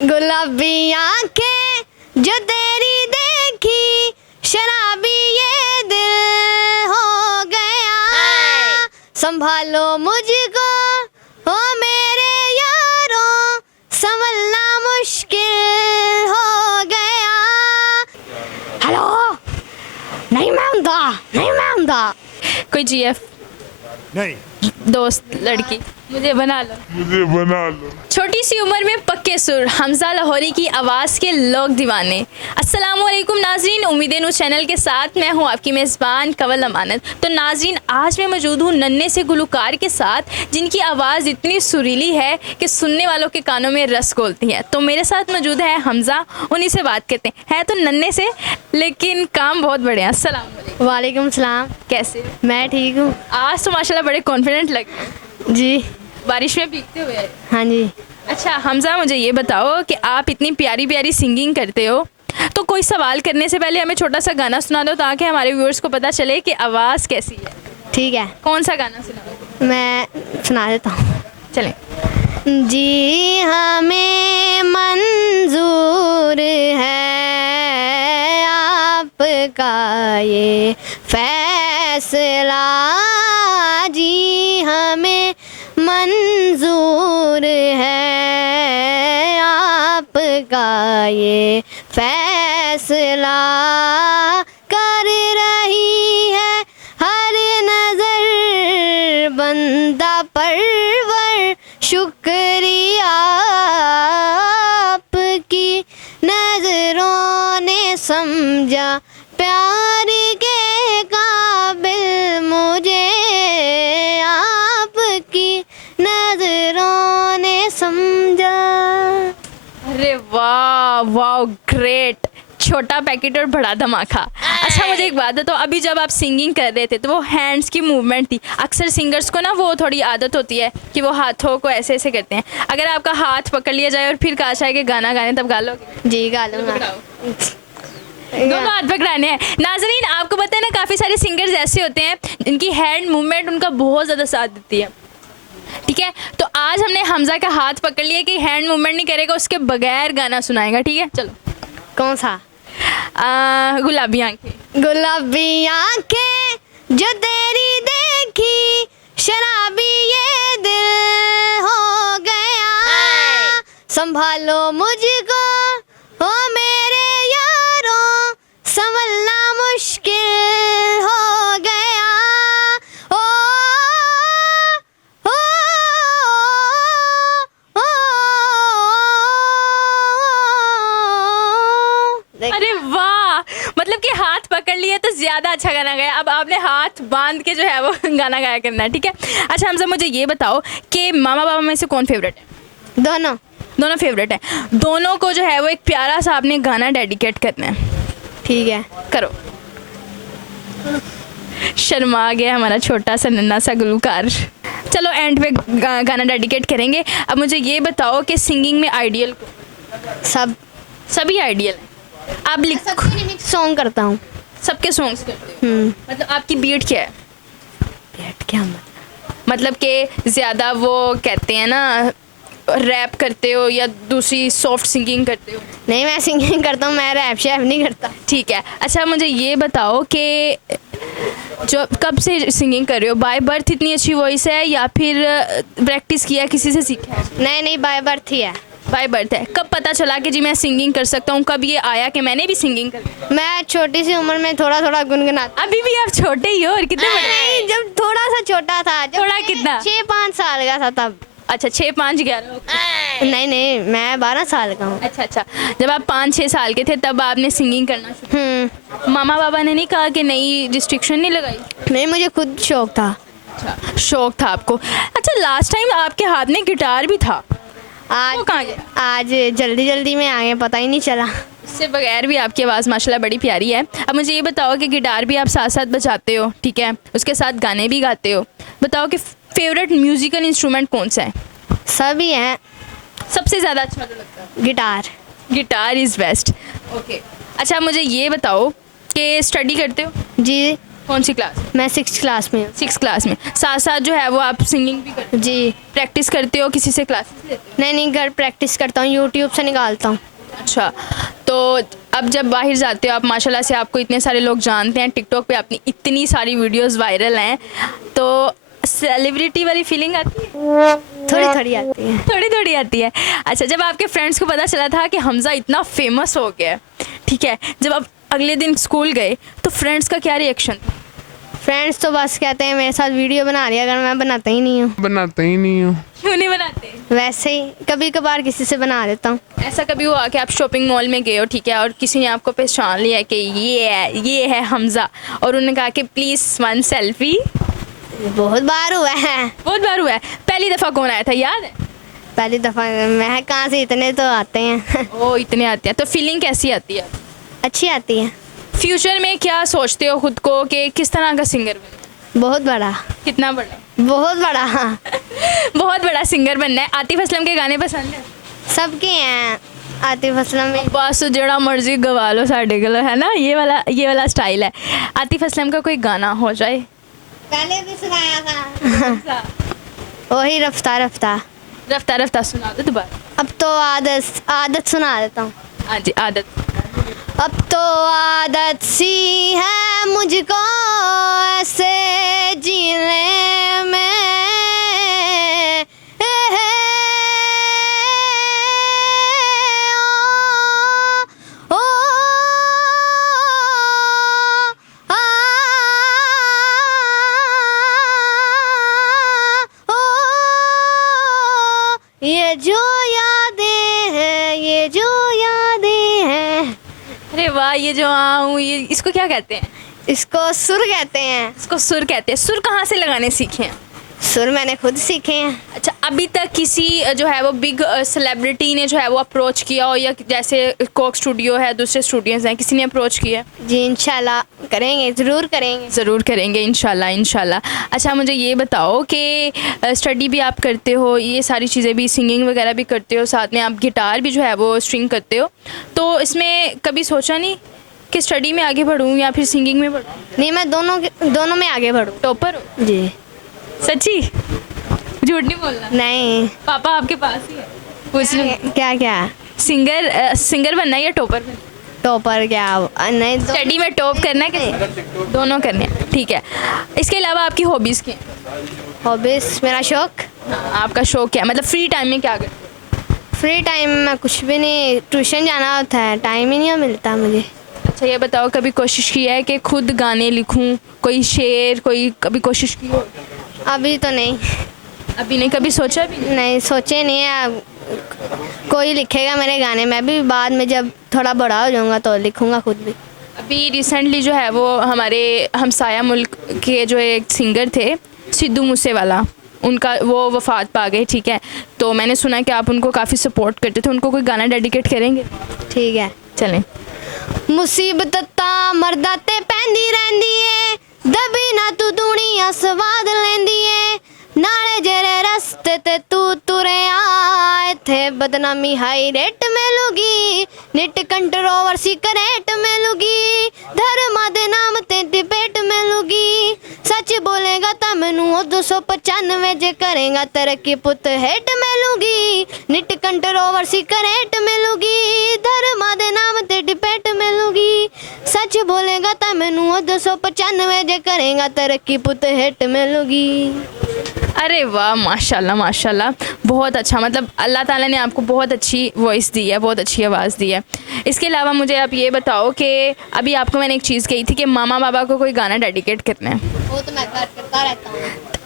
गुलाबी आंखें जो तेरी देखी, शराबी ये दिल हो गया। संभालो मुझको ओ मेरे यारों, संभलना मुश्किल हो गया। हेलो, नहीं मैं उनका कोई जीएफ नहीं, दोस्त लड़की मुझे बना लो। छोटी सी उम्र में पक्के सुर, हमजा लाहौरी की आवाज़ के लोग दीवाने। अस्सलाम वालेकुम नाजरीन, उम्मीदें न्यूज़ चैनल के साथ मैं हूं आपकी मेज़बान कंवल अमानत। तो नाजरीन, आज मैं मौजूद हूं नन्हे से गुलकार के साथ, जिनकी आवाज़ इतनी सुरीली है कि सुनने वालों के कानों में रस घोलती है। तो मेरे साथ मौजूद है हमजा, उन्हीं से बात करते हैं तो नन्हे से, लेकिन काम बहुत बड़े हैं। अस्सलाम वालेकुम। वालेकुम सलाम। कैसे? मैं ठीक हूँ आज तो माशाल्लाह बड़े कॉन्फिडेंट लग रहे हैं। जी। बारिश में भीगते हुए। हाँ जी। अच्छा हमजा, मुझे ये बताओ कि आप इतनी प्यारी प्यारी सिंगिंग करते हो, तो कोई सवाल करने से पहले हमें छोटा सा गाना सुना दो ताकि हमारे व्यूअर्स को पता चले कि आवाज़ कैसी है। ठीक है, कौन सा गाना सुना? मैं सुना देता हूँ। चलें। जी हमें मंजूर है आपका ये फैसला, जी हमें मंजूर है आपका ये फैसला। कर रही है हर नजर बंदा परवर, शुक्रिया आपकी नजरों ने समझा प्यार के काबिल मुझे, आपकी नजरों ने समझा। अरे वाह वाह, ग्रेट। छोटा पैकेट और बड़ा धमाका। अच्छा मुझे एक बात बताओ, अभी जब आप सिंगिंग कर रहे थे तो वो हैंड्स की मूवमेंट थी। अक्सर सिंगर्स को ना वो थोड़ी आदत होती है कि वो हाथों को ऐसे ऐसे करते हैं। अगर आपका हाथ पकड़ लिया जाए और फिर कहा जाए कि गाना गाने, तब गा लोगे? जी गा लूँगा। दोनों हाथ पकड़ाने हैं। नाज़रीन, आपको पता है ना, काफ़ी सारे सिंगर्स ऐसे होते हैं जिनकी हैंड मूवमेंट उनका बहुत ज़्यादा साथ देती है। ठीक है, तो आज हमने हमजा का हाथ पकड़ लिया कि हैंड मूवमेंट नहीं करेगा, उसके बगैर गाना सुनाएगा। ठीक है, चलो। कौन सा? गुलाबी आंखें। गुलाबी आंखें जो तेरी देखी, शराबी ये दिल हो गया। संभालो मुझको ओ मेरे यारों, संभलना मुश्किल हो गया। ओ, ओ, ओ, ओ, अरे वाह, मतलब कि हाथ पकड़ लिया तो ज़्यादा अच्छा गाना गाया। अब आपने हाथ बांध के जो है वो गाना गाया करना है। ठीक है। अच्छा हमजा, मुझे ये बताओ कि मामा बाबा में से कौन फेवरेट है? दोनों। दोनों फेवरेट है। दोनों को जो है वो एक प्यारा सा आपने गाना डेडिकेट करना है। ठीक है, करो। शर्मा गया हमारा छोटा सा नन्हा सा गुलकार। चलो एंड पे गाना डेडिकेट करेंगे। अब मुझे ये बताओ कि सिंगिंग में आइडियल सब सभी आइडियल हैं। आप लिख सॉन्ग करता हूँ। सबके सॉन्ग्स करते हो? मतलब आपकी बीट क्या है? बैठ क्या मतलब कि ज़्यादा वो कहते हैं ना, रैप करते हो या दूसरी सॉफ्ट सिंगिंग करते हो? नहीं, मैं सिंगिंग करता हूँ, मैं रैप शैप नहीं करता। ठीक है। अच्छा मुझे ये बताओ कि जो कब से सिंगिंग कर रहे हो? बाय बर्थ इतनी अच्छी वॉइस है या फिर प्रैक्टिस किया, किसी से सीखा है? नहीं नहीं, बाय बर्थ ही है। बाय बर्थ है। कब पता चला कि जी मैं सिंगिंग कर सकता हूँ? कब ये आया कि मैंने भी सिंगिंग कर? मैं छोटी सी उम्र में थोड़ा थोड़ा गुनगुनाता। अभी भी आप छोटे ही हो, और कितने बड़े? नहीं, जब थोड़ा सा छोटा था, जब थोड़ा कितना? 6-5 साल का था तब। अच्छा 6-5-11। नहीं नहीं, मैं 12 साल का हूँ। अच्छा अच्छा, जब आप 5-6 साल के थे तब आपने सिंगिंग करना शुरू? मामा बाबा ने नहीं कहा कि नहीं, रिस्ट्रिक्शन नहीं लगाई? नहीं, मुझे खुद शौक था। अच्छा, शौक था आपको। अच्छा लास्ट टाइम आपके हाथ में गिटार भी था, वो कहाँ गया? आज जल्दी जल्दी में आ गए, पता ही नहीं चला। इससे बगैर भी आपकी आवाज़ माशाल्लाह बड़ी प्यारी है। अब मुझे ये बताओ कि गिटार भी आप साथ साथ बजाते हो, ठीक है, उसके साथ गाने भी गाते हो। बताओ कि फेवरेट म्यूज़िकल इंस्ट्रूमेंट कौन सा है? सभी हैं। सबसे ज़्यादा अच्छा जो लगता है? Guitar. Guitar is best. Okay. अच्छा मुझे ये बताओ कि स्टडी करते हो? जी। कौन सी क्लास? मैं 6th क्लास में हूँ। 6th क्लास में। साथ साथ जो है वो आप सिंगिंग भी करते जी। हो, प्रैक्टिस करते हो, किसी से क्लासेस लेते नहीं, घर प्रैक्टिस करता हूँ, यूट्यूब से निकालता हूँ। हो? अच्छा, तो अब जब बाहर जाते हो आप, माशाल्लाह से आपको इतने सारे लोग जानते हैं, टिकटॉक पे अपनी इतनी सारी वीडियोस वायरल हैं, तो सेलिब्रिटी वाली फीलिंग आती है? थोड़ी थोड़ी आती है। थोड़ी थोड़ी आती है। अच्छा, जब आपके फ्रेंड्स को पता चला था कि हमज़ा इतना फेमस हो गया है, ठीक है, जब आप अगले दिन स्कूल गए तो फ्रेंड्स का क्या रिएक्शन था? फ्रेंड्स तो बस कहते हैं मेरे साथ वीडियो बना रही है, अगर मैं बनाता ही नहीं हूँ। क्यों नहीं बनाते? वैसे ही कभी कभार किसी से बना देता हूँ। ऐसा कभी हुआ कि आप शॉपिंग मॉल में गए हो, ठीक है, और किसी ने आपको पहचान लिया कि ये है हमज़ा, और उन्होंने कहा कि प्लीज़ वन सेल्फी? बहुत बार हुआ है। बहुत बार हुआ है। पहली दफ़ा कौन आया था, याद है? पहली दफ़ा मैं कहाँ से, इतने तो आते हैं। ओ, इतने आते हैं, तो फीलिंग कैसी आती है? अच्छी आती है। फ्यूचर में क्या सोचते हो खुद को कि किस तरह का सिंगर बनना? बहुत बड़ा। कितना बड़ा? बहुत बड़ा। बहुत बड़ा सिंगर बनना है। आतिफ असलम के गाने पसंद है? सबके हैं। आतिफ असलम में बस जड़ा मर्जी गवा लो साढ़े गलो, है ना, ये वाला स्टाइल है। आतिफ असलम का कोई गाना हो जाए। पहले भी सुनाया था। वही रफ्ता रफ्ता। रफ्ता रफ्ता सुना दो दोबारा। अब तो आदत सुना देता हूँ। हाँ जी, आदत। अब तो आदत सी है मुझको ऐसे जीने में, ओ, आ, ओ, ये जो यादें हैं, ये जो यादें हैं। अरे वाह, ये जो आऊँ, ये इसको क्या कहते हैं? इसको सुर कहते हैं। इसको सुर कहते हैं। सुर कहाँ से लगाने सीखे हैं? सुर मैंने खुद सीखे हैं। अच्छा, अभी तक किसी जो है वो बिग सेलिब्रिटी ने जो है वो अप्रोच किया हो, या जैसे कोक स्टूडियो है, दूसरे स्टूडियोज हैं, किसी ने अप्रोच किया? जी इंशाल्लाह करेंगे, ज़रूर करेंगे। ज़रूर करेंगे इंशाल्लाह इंशाल्लाह। अच्छा, मुझे ये बताओ कि स्टडी भी आप करते हो, ये सारी चीज़ें भी, सिंगिंग वगैरह भी करते हो, साथ में आप गिटार भी जो है वो स्ट्रिंग करते हो, तो इसमें कभी सोचा नहीं कि स्टडी में आगे बढ़ूँ या फिर सिंगिंग में बढ़ूँ? नहीं, मैं दोनों में आगे बढ़ूँ। टॉपर हो? जी। सच्ची? झूठ नहीं बोलना। नहीं। पापा आपके पास ही है, पूछ लो। क्या क्या? सिंगर बनना है या टॉपर बनना? टॉपर क्या? नहीं, स्टडी में टॉप करना है कि दोनों करने हैं? ठीक है। इसके अलावा आपकी हॉबीज़ क्या हैं? हॉबीज़, मेरा शौक। आपका शौक क्या है, मतलब फ्री टाइम में क्या करते हो? फ्री टाइम में कुछ भी नहीं, ट्यूशन जाना होता है, टाइम ही नहीं मिलता मुझे। अच्छा, ये बताओ, कभी कोशिश की है कि खुद गाने लिखूं, कोई शेर, कोई कभी कोशिश की हो? अभी तो नहीं। अभी नहीं, कभी सोचा भी नहीं? नहीं, सोचे नहीं है। अब कोई लिखेगा मेरे गाने, मैं भी बाद में जब थोड़ा बड़ा हो जाऊंगा तो लिखूंगा खुद भी। अभी रिसेंटली जो है वो हमारे हमसाया मुल्क के जो एक सिंगर थे, सिद्धू मूसेवाला, उनका वो वफ़ात पा गए, ठीक है, तो मैंने सुना कि आप उनको काफ़ी सपोर्ट करते थे, उनको कोई गाना डेडिकेट करेंगे? ठीक है, चलें। मुसीबत ता मर्दा ते पैंदी रहंदी है, दबी ना तू दुनिया स्वाद लेंदी है, नाले जेरे रस्ते ते तू तुरे आए थे, बदनामी हाई रेट मिलूगी, निट कंट्रोवर्सी करेट मिलूगी, धर्मा दे नाम ते डिबेट मिलूगी, सच बोलेगा ता मैनू 295 जे करेगा तरक्की पुत हेट मिलूगी, निट कंट्रोवर्सी करेट मिलूगी, धर्मा दे नाम ते डिबेट मिलूगी, सच बोलेगा ता मैनू 295 जे करेगा तरक्की पुत हेट मिलूगी। अरे वाह, माशाल्लाह माशाल्लाह, बहुत अच्छा, मतलब अल्लाह ताला ने आपको बहुत अच्छी वॉइस दी है, बहुत अच्छी आवाज़ दी है। इसके अलावा मुझे आप ये बताओ कि अभी आपको मैंने एक चीज़ कही थी कि मामा बाबा को कोई गाना डेडिकेट करना है, वो तो मैं करता रहता हूँ।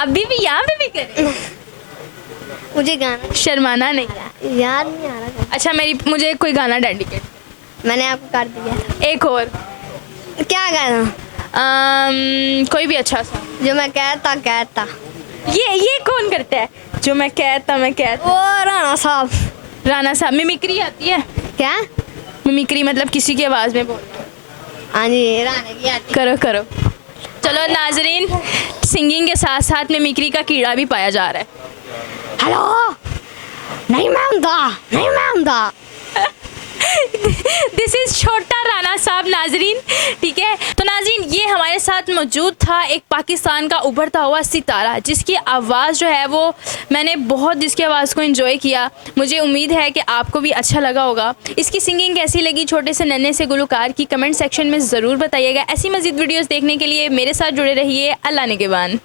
अभी भी यहाँ पे भी करें? मुझे गाना शर्माना नहीं। याद नहीं आ रहा। अच्छा, मुझे कोई गाना डेडिकेट। मैंने आपको कर दिया। एक और क्या गाना? कोई भी अच्छा सा, जो मैं कहता। ये कौन करता है, जो मैं कहता? वो राणा साहब। राणा साहब। मिमिक्री आती है? क्या मिमिक्री मतलब किसी की आवाज़ में बोल? हाँ जी, राणा की आती। करो। चलो नाजरीन, सिंगिंग के साथ साथ मिमिक्री का कीड़ा भी पाया जा रहा है। हेलो, नहीं मैं उनका। दिस इज़ छोटा राना साहब नाजरीन, ठीक है। तो नाजरीन ये हमारे साथ मौजूद था एक पाकिस्तान का उभरता हुआ सितारा, जिसकी आवाज़ जो है वो मैंने बहुत इसकी आवाज़ को एंजॉय किया। मुझे उम्मीद है कि आपको भी अच्छा लगा होगा। इसकी सिंगिंग कैसी लगी छोटे से नन्हे से गुलकार की, कमेंट सेक्शन में ज़रूर बताइएगा। ऐसी मज़ीद वीडियोज़ देखने के लिए मेरे साथ जुड़े रहिए। अल्लाह निगहबान।